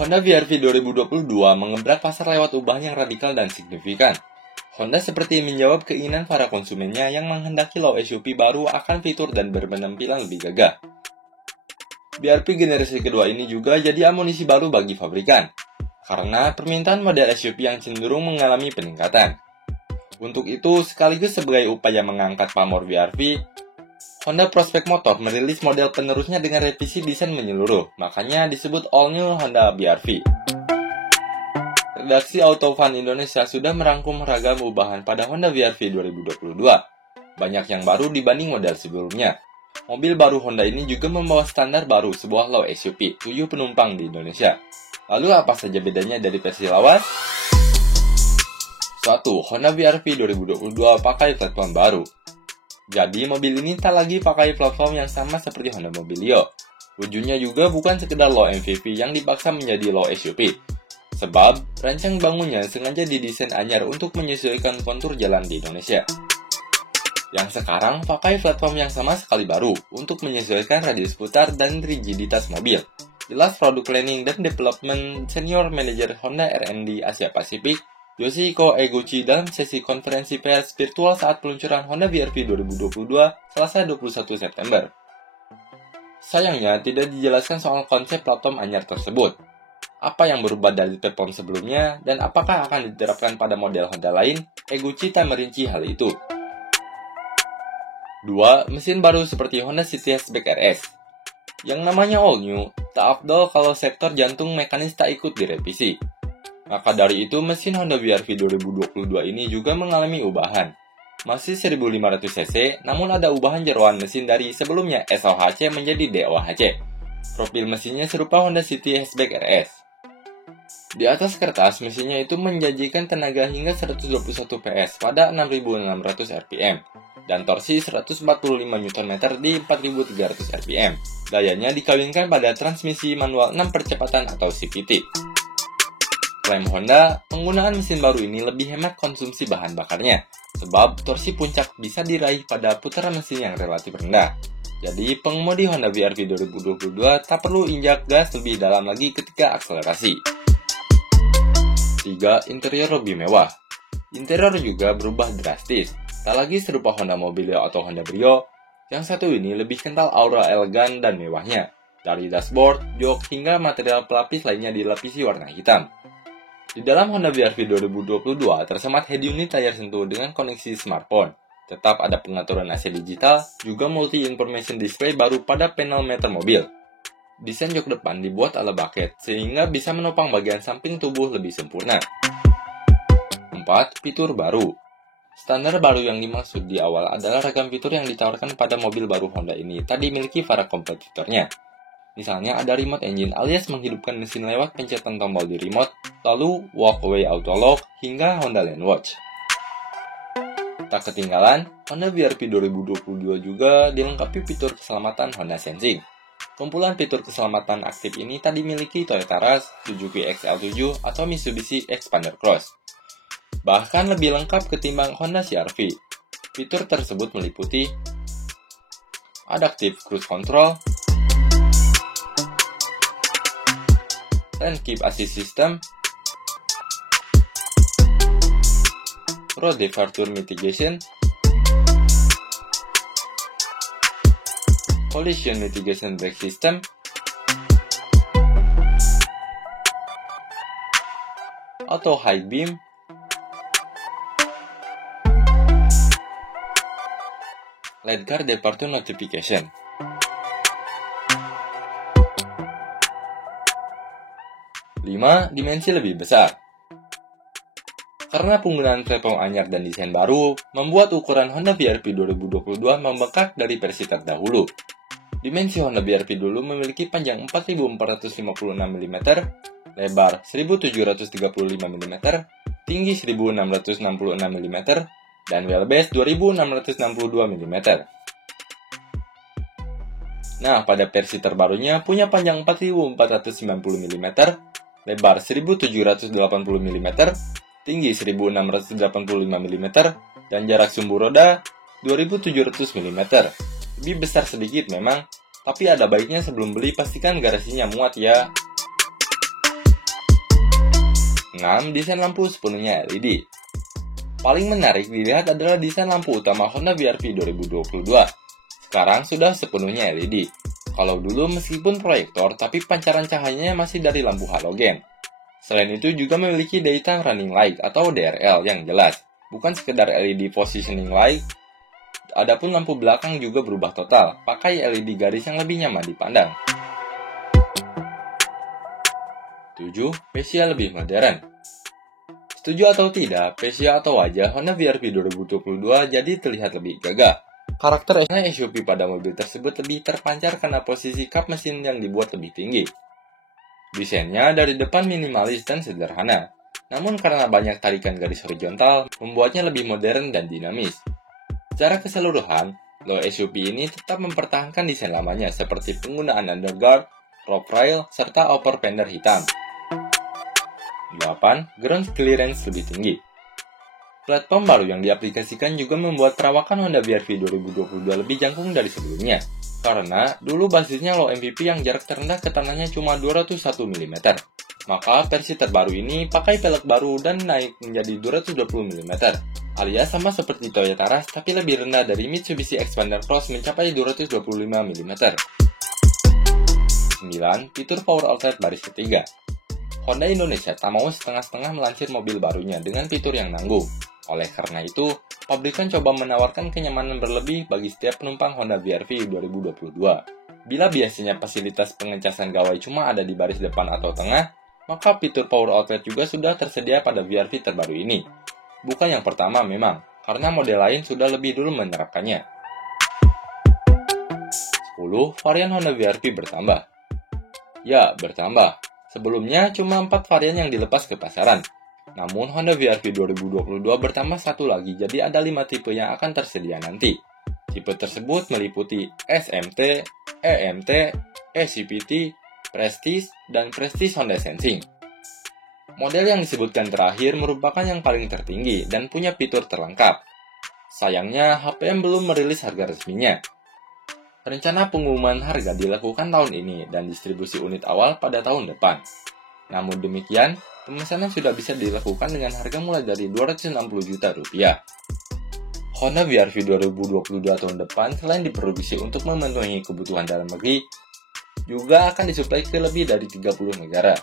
Honda VR-V 2022 mengebrak pasar lewat ubahan yang radikal dan signifikan. Honda seperti menjawab keinginan para konsumennya yang menghendaki low SUV baru akan fitur dan berpenampilan lebih gagah. VR-V generasi kedua ini juga jadi amunisi baru bagi pabrikan, karena permintaan model SUV yang cenderung mengalami peningkatan. Untuk itu, sekaligus sebagai upaya mengangkat pamor VR-V, Honda Prospect Motor merilis model penerusnya dengan revisi desain menyeluruh, makanya disebut All New Honda VR-V. Redaksi Autofan Indonesia sudah merangkum ragam ubahan pada Honda VR-V 2022. Banyak yang baru dibanding model sebelumnya. Mobil baru Honda ini juga membawa standar baru sebuah low SUV 7 penumpang di Indonesia. Lalu apa saja bedanya dari versi lawas? 1. Honda VR-V 2022 pakai platform baru. Jadi mobil ini tak lagi pakai platform yang sama seperti Honda Mobilio. Wujudnya juga bukan sekedar low MPV yang dipaksa menjadi low SUV. Sebab, rancang bangunnya sengaja didesain anyar untuk menyesuaikan kontur jalan di Indonesia. Yang sekarang pakai platform yang sama sekali baru untuk menyesuaikan radius putar dan rigiditas mobil. Jelas produk planning dan development senior manager Honda R&D Asia Pasifik, Yoshihiko Eguchi dalam sesi konferensi pers virtual saat peluncuran Honda VR-V 2022 Selasa 21 September. Sayangnya, tidak dijelaskan soal konsep platform anyar tersebut. Apa yang berubah dari platform sebelumnya, dan apakah akan diterapkan pada model Honda lain, Eguchi tak merinci hal itu. 2. Mesin baru seperti Honda City Hatchback RS. Yang namanya all new, tak afdol kalau sektor jantung mekanis tak ikut direvisi. Maka dari itu, mesin Honda VR-V 2022 ini juga mengalami ubahan. Masih 1500 cc, namun ada ubahan jeroan mesin dari sebelumnya SOHC menjadi DOHC. Profil mesinnya serupa Honda City Hatchback RS. Di atas kertas, mesinnya itu menjanjikan tenaga hingga 121 PS pada 6.600 rpm dan torsi 145 Nm di 4.300 rpm. Dayanya dikawinkan pada transmisi manual 6 percepatan atau CVT. Klaim Honda, penggunaan mesin baru ini lebih hemat konsumsi bahan bakarnya, sebab torsi puncak bisa diraih pada putaran mesin yang relatif rendah. Jadi, pengemudi Honda VR-V 2022 tak perlu injak gas lebih dalam lagi ketika akselerasi. 3. Interior lebih mewah. Interior juga berubah drastis. Tak lagi serupa Honda Mobilio atau Honda Brio, yang satu ini lebih kental aura elegan dan mewahnya. Dari dashboard, jok, hingga material pelapis lainnya dilapisi warna hitam. Di dalam Honda VR-V 2022 tersemat head unit layar sentuh dengan koneksi smartphone. Tetap ada pengaturan AC digital, juga multi-information display baru pada panel meter mobil. Desain jok depan dibuat ala bucket, sehingga bisa menopang bagian samping tubuh lebih sempurna. 4. Fitur baru. Standar baru yang dimaksud di awal adalah ragam fitur yang ditawarkan pada mobil baru Honda ini tak dimiliki para kompetitornya. Misalnya ada remote engine alias menghidupkan mesin lewat pencetan tombol di remote, lalu walkway auto lock, hingga Honda Lane Watch. Tak ketinggalan, Honda VR-V 2022 juga dilengkapi fitur keselamatan Honda Sensing. Kumpulan fitur keselamatan aktif ini tak dimiliki Toyota Rush, Suzuki XL7, atau Mitsubishi Xpander Cross. Bahkan lebih lengkap ketimbang Honda CR-V. Fitur tersebut meliputi Adaptive Cruise Control, Lane Keep Assist System, Road Departure Mitigation, Collision Mitigation Brake System, Auto High Beam, Led Guard Departure Notification. Dimensi lebih besar. Karena penggunaan platform anyar dan desain baru, membuat ukuran Honda VR-V 2022 membengkak dari versi terdahulu. Dimensi Honda VR-V dulu memiliki panjang 4.456 mm, lebar 1.735 mm, tinggi 1.666 mm, dan wheelbase 2.662 mm. Nah, pada versi terbarunya punya panjang 4.490 mm, lebar 1.780 mm, tinggi 1.685 mm, dan jarak sumbu roda 2.700 mm. Lebih besar sedikit memang, tapi ada baiknya sebelum beli pastikan garasinya muat ya. 6. Desain lampu sepenuhnya LED. Paling menarik dilihat adalah desain lampu utama Honda VR-V 2022. Sekarang sudah sepenuhnya LED. Kalau dulu meskipun proyektor, tapi pancaran cahayanya masih dari lampu halogen. Selain itu juga memiliki Daytime Running Light atau DRL yang jelas, bukan sekedar LED Positioning Light. Adapun lampu belakang juga berubah total, pakai LED garis yang lebih nyaman dipandang. 7. Fascia lebih modern. Setuju atau tidak, fascia atau wajah Honda VR-V 2022 jadi terlihat lebih gagah. Karakter SUV pada mobil tersebut lebih terpancar karena posisi kap mesin yang dibuat lebih tinggi. Desainnya dari depan minimalis dan sederhana, namun karena banyak tarikan garis horizontal, membuatnya lebih modern dan dinamis. Secara keseluruhan, low SUV ini tetap mempertahankan desain lamanya seperti penggunaan underguard, rope rail, serta upper fender hitam. 8. Ground clearance lebih tinggi. Platform baru yang diaplikasikan juga membuat perawakan Honda VR-V 2022 lebih jangkung dari sebelumnya, karena dulu basisnya low MVP yang jarak terendah ke tanahnya cuma 201 mm. Maka versi terbaru ini pakai pelek baru dan naik menjadi 220 mm, alias sama seperti Toyota Rush tapi lebih rendah dari Mitsubishi Xpander Cross mencapai 225 mm. 9. Fitur power outlet baris ketiga. Honda Indonesia tak mau setengah-setengah melansir mobil barunya dengan fitur yang nanggung. Oleh karena itu, pabrikan coba menawarkan kenyamanan berlebih bagi setiap penumpang Honda VR-V 2022. Bila biasanya fasilitas pengecasan gawai cuma ada di baris depan atau tengah, maka fitur power outlet juga sudah tersedia pada VR-V terbaru ini. Bukan yang pertama memang, karena model lain sudah lebih dulu menerapkannya. 10. Varian Honda VR-V bertambah. Ya, bertambah. Sebelumnya cuma 4 varian yang dilepas ke pasaran. Namun Honda VR-V 2022 bertambah satu lagi, jadi ada 5 tipe yang akan tersedia nanti. Tipe tersebut meliputi SMT, EMT, ECPT, Prestige, dan Prestige Honda Sensing. Model yang disebutkan terakhir merupakan yang paling tertinggi dan punya fitur terlengkap. Sayangnya, HPM belum merilis harga resminya. Rencana pengumuman harga dilakukan tahun ini dan distribusi unit awal pada tahun depan. Namun demikian, pemesanan sudah bisa dilakukan dengan harga mulai dari Rp260 juta. Honda VR-V 2022 tahun depan selain diproduksi untuk memenuhi kebutuhan dalam negeri, juga akan disuplai ke lebih dari 30 negara.